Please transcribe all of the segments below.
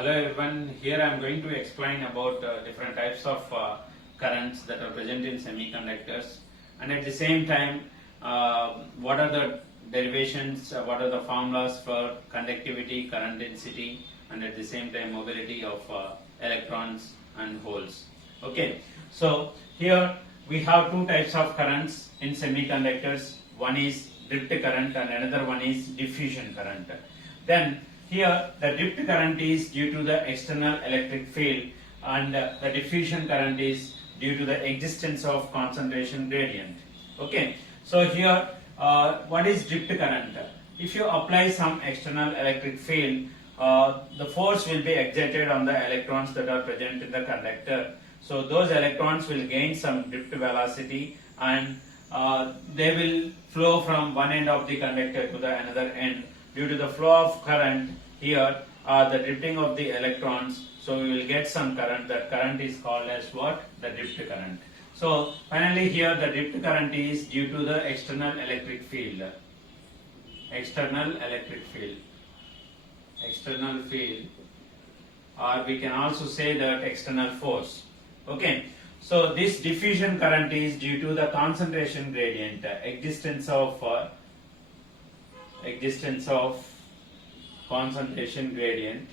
Hello everyone, here I am going to explain about different types of currents that are present in semiconductors, and at the same time what are the derivations, what are the formulas for conductivity, current density, and at the same time mobility of electrons and holes. Okay, so here we have two types of currents in semiconductors. One is drift current and another one is diffusion current. Then here the drift current is due to the external electric field, and the diffusion current is due to the existence of concentration gradient. Okay, so here what is drift current? If you apply some external electric field, the force will be exerted on the electrons that are present in the conductor. So those electrons will gain some drift velocity, and they will flow from one end of the conductor to the another end. Due to the flow of current here, the drifting of the electrons, so we will get some current. That current is called as what? The drift current. So finally here the drift current is due to the external electric field. External electric field. External field, or we can also say that external force. Okay, so this diffusion current is due to the concentration gradient, existence of concentration gradient.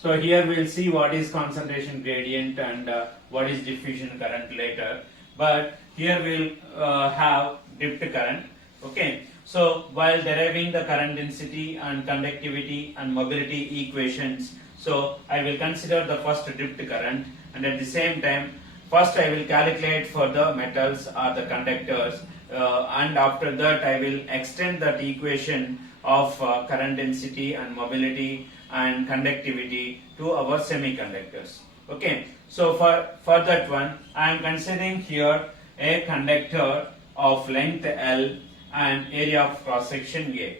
So here we will see what is concentration gradient and what is diffusion current later, but here we will have drift current. Okay, so while deriving the current density and conductivity and mobility equations, so I will consider the first drift current, and at the same time first I will calculate for the metals or the conductors, and after that I will extend that equation of current density and mobility and conductivity to our semiconductors. Okay, so for that one I am considering here a conductor of length L and area of cross section A.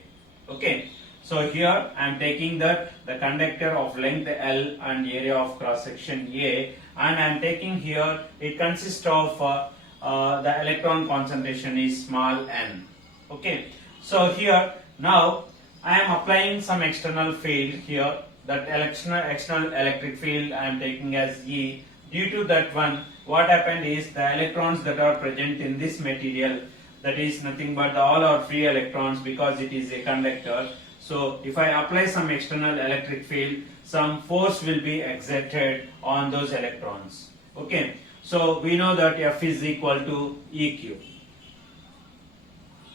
Okay, so here I am taking that the conductor of length L and area of cross section A, and I am taking here it consists of the electron concentration is small n. Okay, so here now I am applying some external field here. That external electric field I am taking as E. Due to that one, what happened is the electrons that are present in this material, that is nothing but all are free electrons because it is a conductor. So if I apply some external electric field, some force will be exerted on those electrons. Okay, so we know that F is equal to EQ.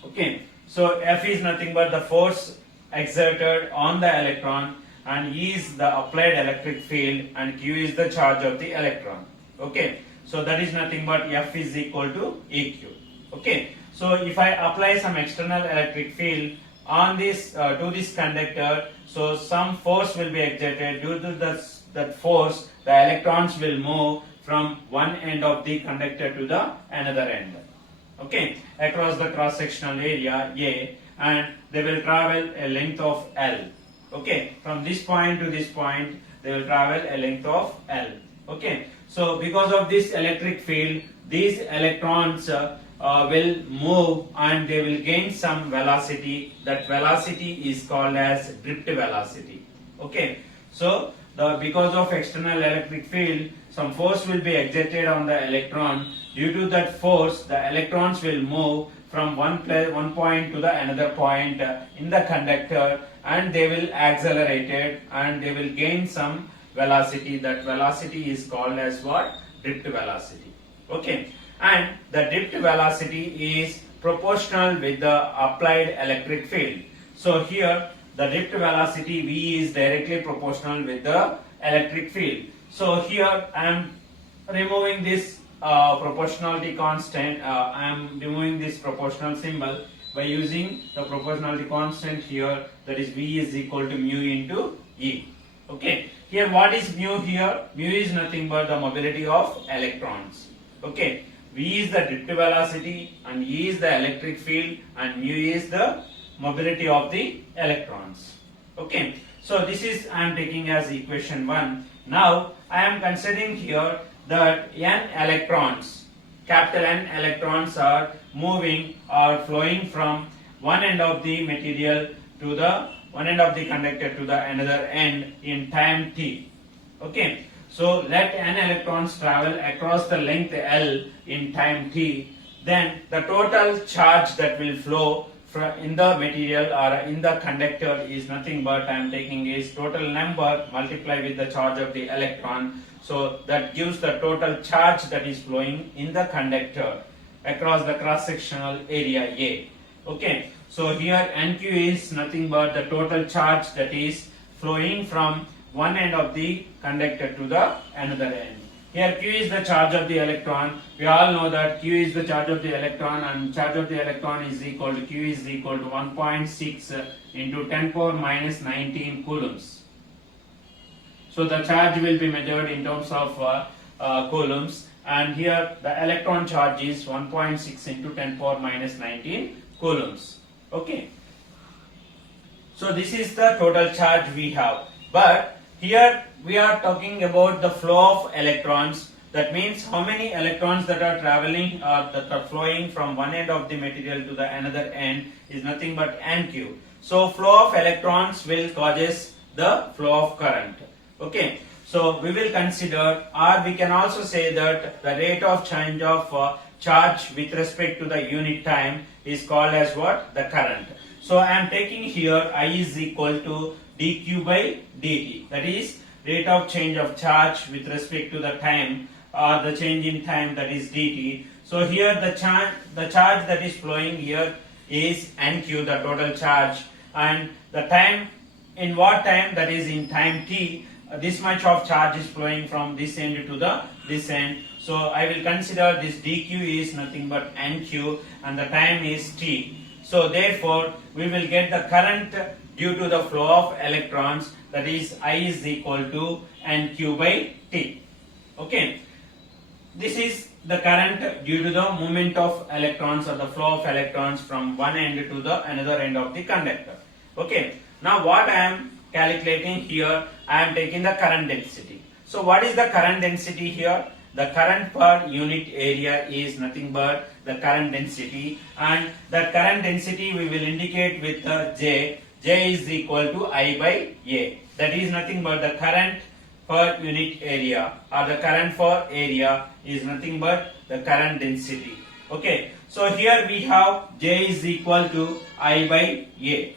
Okay, so F is nothing but the force exerted on the electron, and E is the applied electric field, and Q is the charge of the electron. Okay, so that is nothing but F is equal to EQ. Okay, so if I apply some external electric field on this to this conductor, so some force will be exerted. Due to that force, the electrons will move from one end of the conductor to the another end. Okay, across the cross sectional area A, and they will travel a length of L. Okay, from this point to this point they will travel a length of L. Okay, so because of this electric field, these electrons will move and they will gain some velocity. That velocity is called as drift velocity. Okay, so because of external electric field, some force will be exerted on the electron. Due to that force, the electrons will move from one point to the another point in the conductor, and they will accelerate it and they will gain some velocity. That velocity is called as what? Drift velocity. Okay, and the drift velocity is proportional with the applied electric field. So here the drift velocity V is directly proportional with the electric field. So here I am removing this proportionality constant. I am removing this proportional symbol by using the proportionality constant here, that is V is equal to mu into E. Okay, here what is mu here? Mu is nothing but the mobility of electrons. Okay, V is the drift velocity and E is the electric field and mu is the mobility of the electrons. Okay, so this is I am taking as equation 1. Now I am considering here that n electrons, capital N electrons are moving or flowing from one end of the material to the one end of the conductor to the another end in time t. Okay, so let n electrons travel across the length L in time t, then the total charge that will flow in the material or in the conductor is nothing but I am taking is total number multiplied with the charge of the electron. So that gives the total charge that is flowing in the conductor across the cross sectional area A. Okay, so here NQ is nothing but the total charge that is flowing from one end of the conductor to the another end. Here Q is the charge of the electron. We all know that Q is the charge of the electron, and charge of the electron is equal to Q is equal to 1.6 into 10 power minus 19 coulombs. So the charge will be measured in terms of coulombs, and here the electron charge is 1.6 into 10 power minus 19 coulombs. Okay. So this is the total charge we have. But here we are talking about the flow of electrons. That means how many electrons that are traveling or that are flowing from one end of the material to the another end is nothing but NQ. So flow of electrons will causes the flow of current. Okay. So we will consider, or we can also say that the rate of change of charge with respect to the unit time is called as what? The current. So I am taking here I is equal to dq by dt, that is rate of change of charge with respect to the time or the change in time, that is dt. So here the charge that is flowing here is nq, the total charge, and the time, in what time, that is in time t, this much of charge is flowing from this end to this end. So I will consider this dq is nothing but nq and the time is t. So therefore we will get the current due to the flow of electrons, that is I is equal to nq by t. Okay, this is the current due to the movement of electrons or the flow of electrons from one end to the another end of the conductor. Okay, now what I am calculating here, I am taking the current density. So what is the current density here? The current per unit area is nothing but the current density, and that current density we will indicate with J. J is equal to I by A. That is nothing but the current per unit area, or the current for area is nothing but the current density. Okay, so here we have J is equal to I by A.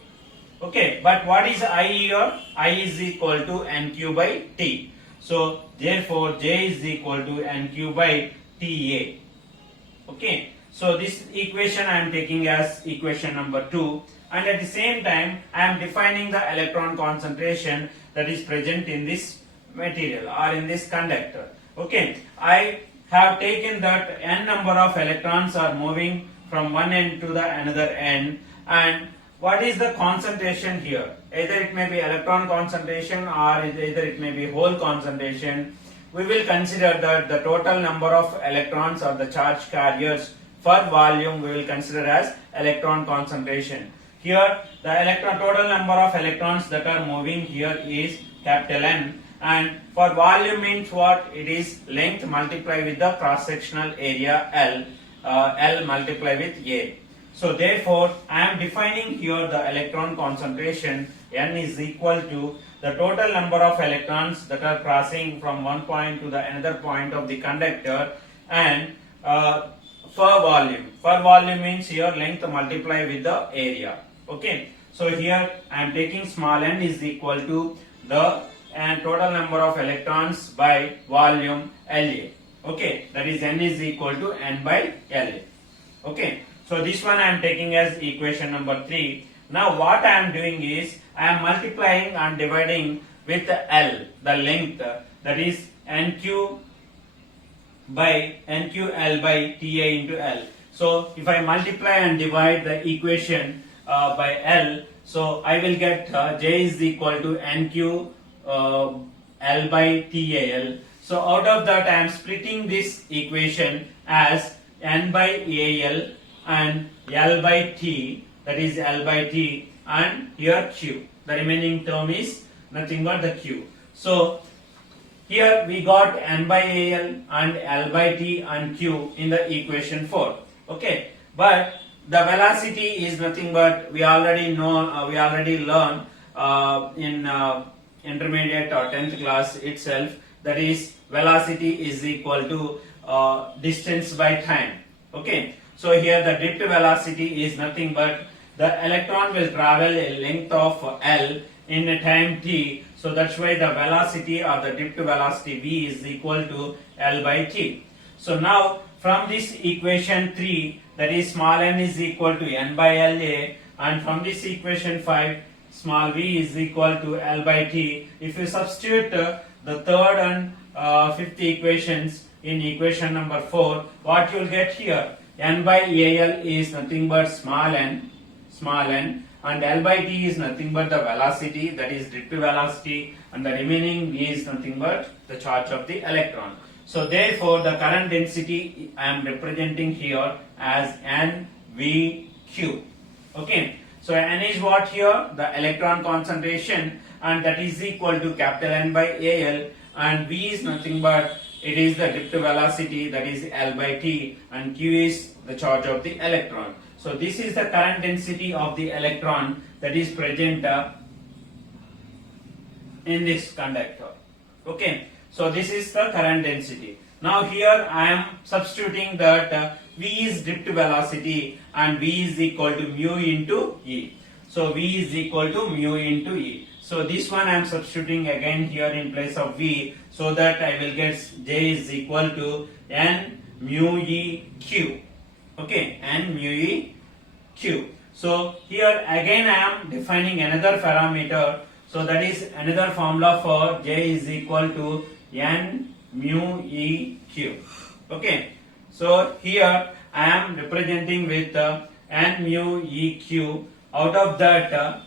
Okay, but what is I here? I is equal to NQ by T. So therefore J is equal to NQ by TA. Okay, so this equation I am taking as equation number 2, and at the same time I am defining the electron concentration that is present in this material or in this conductor. Okay, I have taken that n number of electrons are moving from one end to the another end, and what is the concentration here? Either it may be electron concentration or either it may be hole concentration. We will consider that the total number of electrons or the charge carriers per volume we will consider as electron concentration. Here the total number of electrons that are moving here is capital N, and for volume means what? It is length multiplied with the cross sectional area L, L multiplied with A. So therefore I am defining here the electron concentration. N is equal to the total number of electrons that are crossing from one point to the another point of the conductor, and for volume. For volume means here length multiplied with the area. Okay, so here I am taking small n is equal to the total number of electrons by volume LA. Okay, that is n is equal to n by LA. Okay, so this one I am taking as equation number 3. Now what I am doing is I am multiplying and dividing with L, the length, that is NQ by NQL by TA into L. So if I multiply and divide the equation by L, so I will get J is equal to NQ L by TAL. So out of that I am splitting this equation as N by AL and L by T, that is L by T, and here Q. The remaining term is nothing but the Q. So here we got N by AL and L by T and Q in the equation 4. Okay, but the velocity is nothing but we already know, we already learn in intermediate or 10th class itself, that is velocity is equal to distance by time. Okay, so here the drift velocity is nothing but the electron will travel a length of L in a time t, so that's why the velocity or the drift velocity v is equal to L by t. So now from this equation 3, that is small n is equal to n by La, and from this equation 5, small v is equal to L by t. If you substitute the third and fifth equations in equation number 4, what you will get here? N by Al is nothing but small n, and L by t is nothing but the velocity, that is drift velocity, and the remaining v is nothing but the charge of the electron. So therefore the current density I am representing here as NVQ. Okay, so N is what here? The electron concentration, and that is equal to capital N by Al, and V is nothing but it is the drift velocity, that is L by T, and Q is the charge of the electron. So this is the current density of the electron that is present in this conductor. Okay, so this is the current density. Now here I am substituting that V is drift velocity and V is equal to mu into E. So V is equal to mu into E. So this one I am substituting again here in place of V, so that I will get J is equal to N mu E Q. Okay, N mu E Q. So here again I am defining another parameter. So that is another formula for J is equal to N mu E Q. Okay, so here I am representing with N mu E Q. Out of that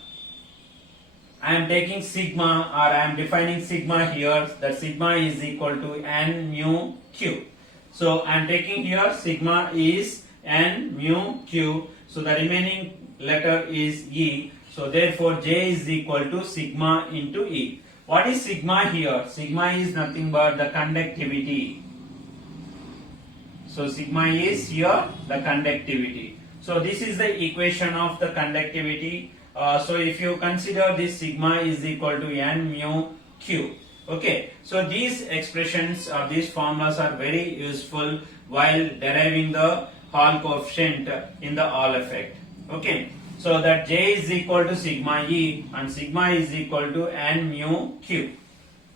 I am taking sigma, or I am defining sigma here, that sigma is equal to N mu Q. So I am taking here sigma is N mu Q, so the remaining letter is E. So therefore J is equal to sigma into E. What is sigma here? Sigma is nothing but the conductivity. So sigma is here the conductivity. So this is the equation of the conductivity. So if you consider this sigma is equal to N mu Q. Okay, so these expressions or these formulas are very useful while deriving the Hall coefficient in the Hall effect. Okay, so that J is equal to sigma E and sigma is equal to N mu Q.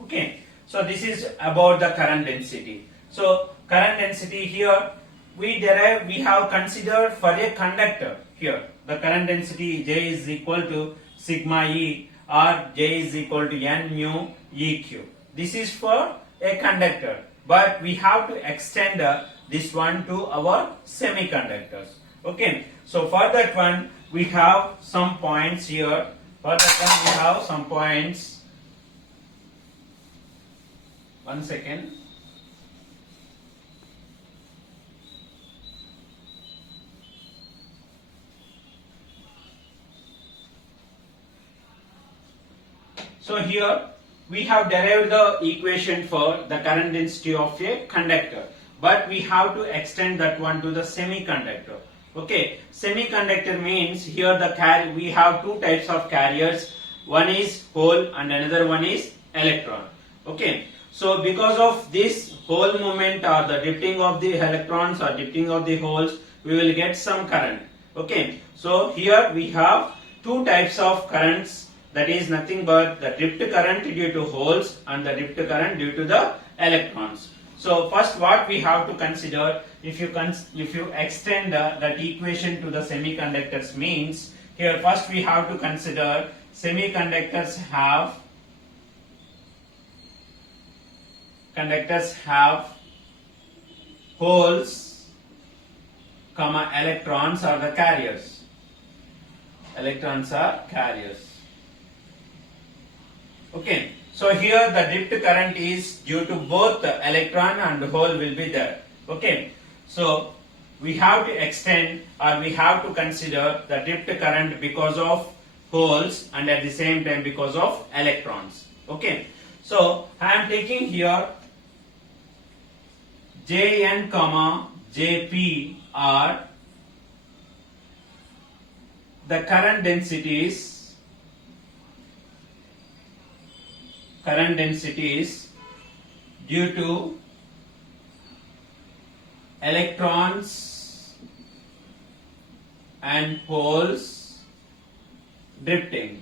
Okay, so this is about the current density. So current density here we have considered for a conductor here. The current density J is equal to sigma E, or J is equal to N mu EQ. This is for a conductor, but we have to extend this one to our semiconductors. Okay, so for that one we have some points here. For that one we have some points. One second. So here we have derived the equation for the current density of a conductor, but we have to extend that one to the semiconductor. Okay, semiconductor means here we have two types of carriers. One is hole and another one is electron. Okay, so because of this hole movement or the drifting of the electrons or drifting of the holes, we will get some current. Okay, so here we have two types of currents. That is nothing but the drift current due to holes and the drift current due to the electrons. So first what we have to consider, if you extend that equation to the semiconductors, means here first we have to consider semiconductors have holes, electrons are the carriers. Electrons are carriers. Okay, so here the drift current is due to both the electron and the hole will be there. Okay, so we have to extend or we have to consider the drift current because of holes and at the same time because of electrons. Okay, so I am taking here Jn, Jp are the current densities due to electrons and holes drifting.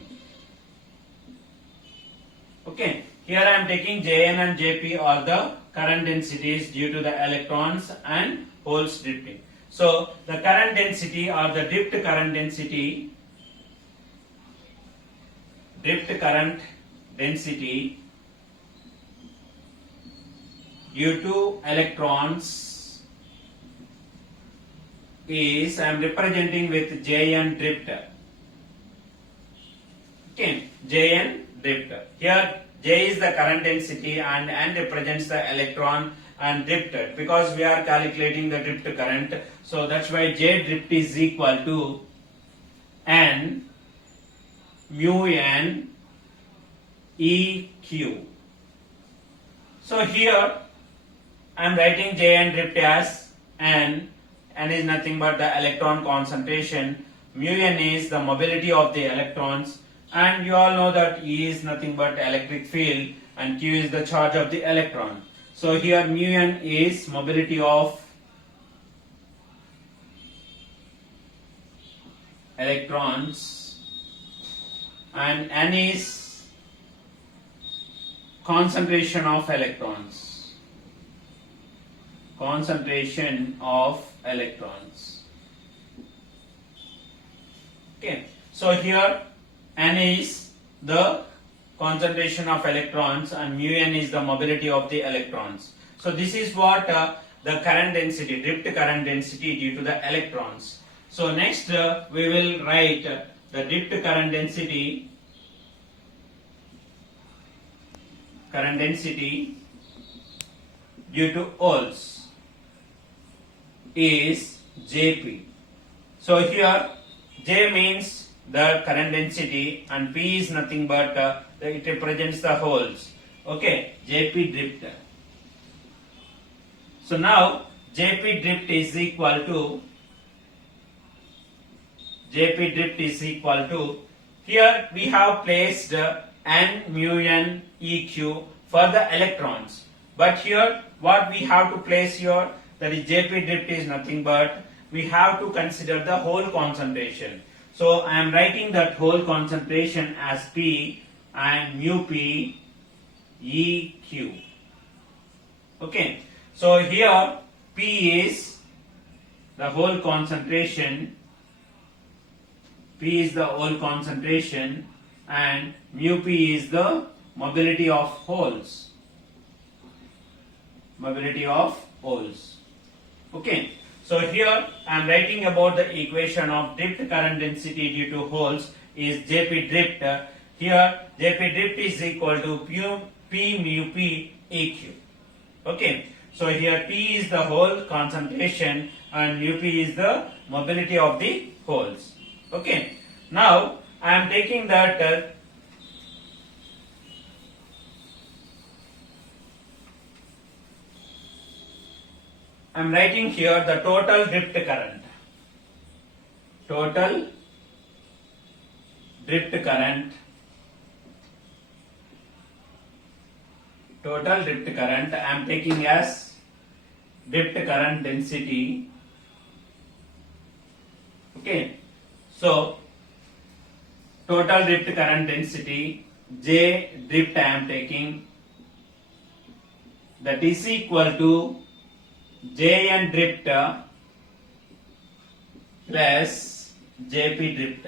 Okay, here I am taking Jn and Jp are the current densities due to the electrons and holes drifting. So the current density or the drift current density due to electrons is, I am representing with Jn drift. Okay, Jn drift. Here J is the current density and N represents the electron and drifted, because we are calculating the drift current. So that's why J drift is equal to N mu N EQ. So here I am writing Jn drift as N. N is nothing but the electron concentration. Mu N is the mobility of the electrons, and you all know that E is nothing but electric field and Q is the charge of the electron. So here mu N is mobility of electrons and N is concentration of electrons. Okay, so here N is the concentration of electrons and mu N is the mobility of the electrons. So this is what the current density, drift current density due to the electrons. So next we will write the drift current density due to holes is Jp. So here J means the current density and P is nothing but it represents the holes. Okay, Jp drift. So now Jp drift is equal to here we have placed N mu N EQ for the electrons, but here what we have to place here, that is Jp drift is nothing but we have to consider the hole concentration. So I am writing that hole concentration as P and mu P EQ. Okay, so here P is the hole concentration, and mu P is the mobility of holes. Okay, so here I am writing about the equation of drift current density due to holes is Jp drift. Here Jp drift is equal to P mu P EQ. Okay, so here P is the hole concentration and mu P is the mobility of the holes. Okay, now I am taking that I am writing here the total drift current. I am taking as drift current density. Okay, so total drift current density J drift I am taking, that is equal to Jn drift plus Jp drift.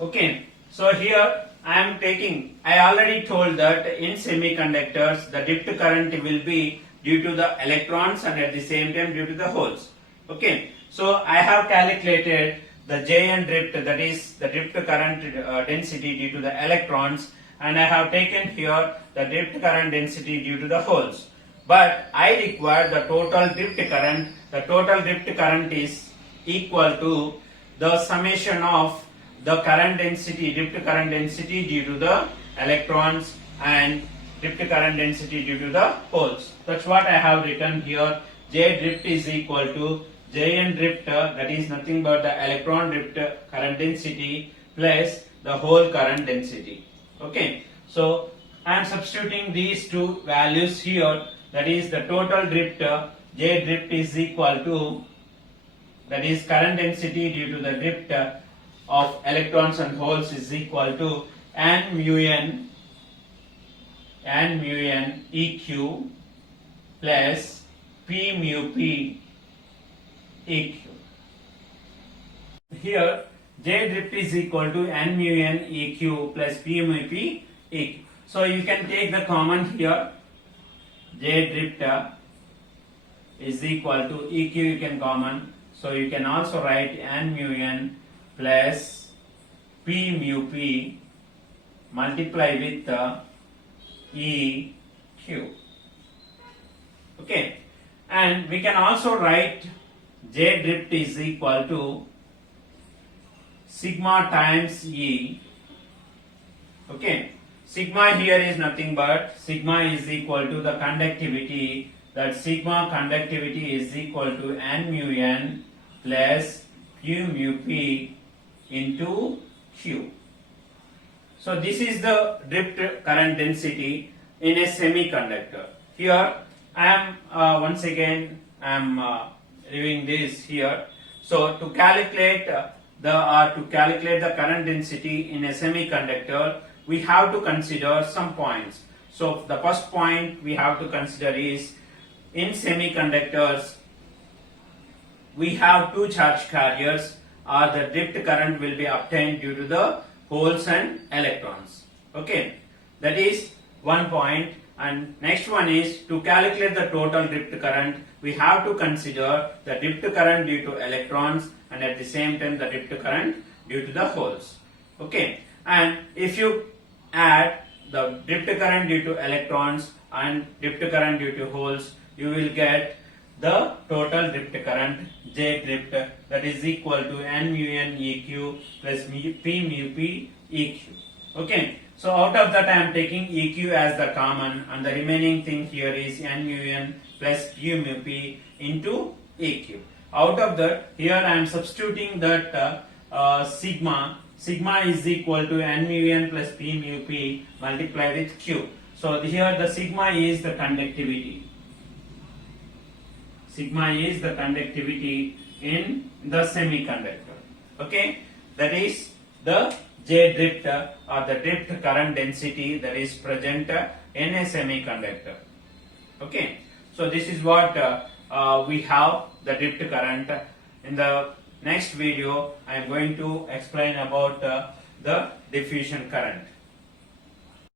Okay, so here I already told that in semiconductors the drift current will be due to the electrons and at the same time due to the holes. Okay, so I have calculated the Jn drift, that is the drift current density due to the electrons, and I have taken here the drift current density due to the holes. But I require the total drift current. The total drift current is equal to the summation of the drift current density due to the electrons and drift current density due to the holes. That's what I have written here. J drift is equal to Jn drift, that is nothing but the electron drift current density plus the hole current density. Okay, so I am substituting these two values here, that is the total drift, J drift is equal to, that is current density due to the drift of electrons and holes is equal to n mu n eq plus p mu p eq. Here J drift is equal to n mu n eq plus p mu p eq. So you can take the common here. J drift is equal to eq, you can common. So you can also write n mu n plus p mu p multiply with eq. Okay, and we can also write J drift is equal to sigma times E. Okay, sigma here is nothing but sigma is equal to the conductivity, that sigma conductivity is equal to n mu n plus q mu p into q. So this is the drift current density in a semiconductor. Here I am once again I am reviewing this here. So to calculate the current density in a semiconductor, we have to consider some points. So the first point we have to consider is, in semiconductors we have two charge carriers, or the drift current will be obtained due to the holes and electrons. Okay, that is one point. And next one is, to calculate the total drift current, we have to consider the drift current due to electrons and at the same time the drift current due to the holes. Okay, and if you add the drift current due to electrons and drift current due to holes, you will get the total drift current J drift, that is equal to n mu n eq plus p mu p eq. Okay, so out of that I am taking eq as the common, and the remaining thing here is n mu n plus q mu p into eq. Out of that, here I am substituting that sigma is equal to n mu n plus p mu p multiplied with q. So here the sigma is the conductivity. Sigma is the conductivity in the semiconductor. Okay, that is the J drift or the drift current density that is present in a semiconductor. Okay, so this is what we have the drift current. In the next video I am going to explain about the diffusion current.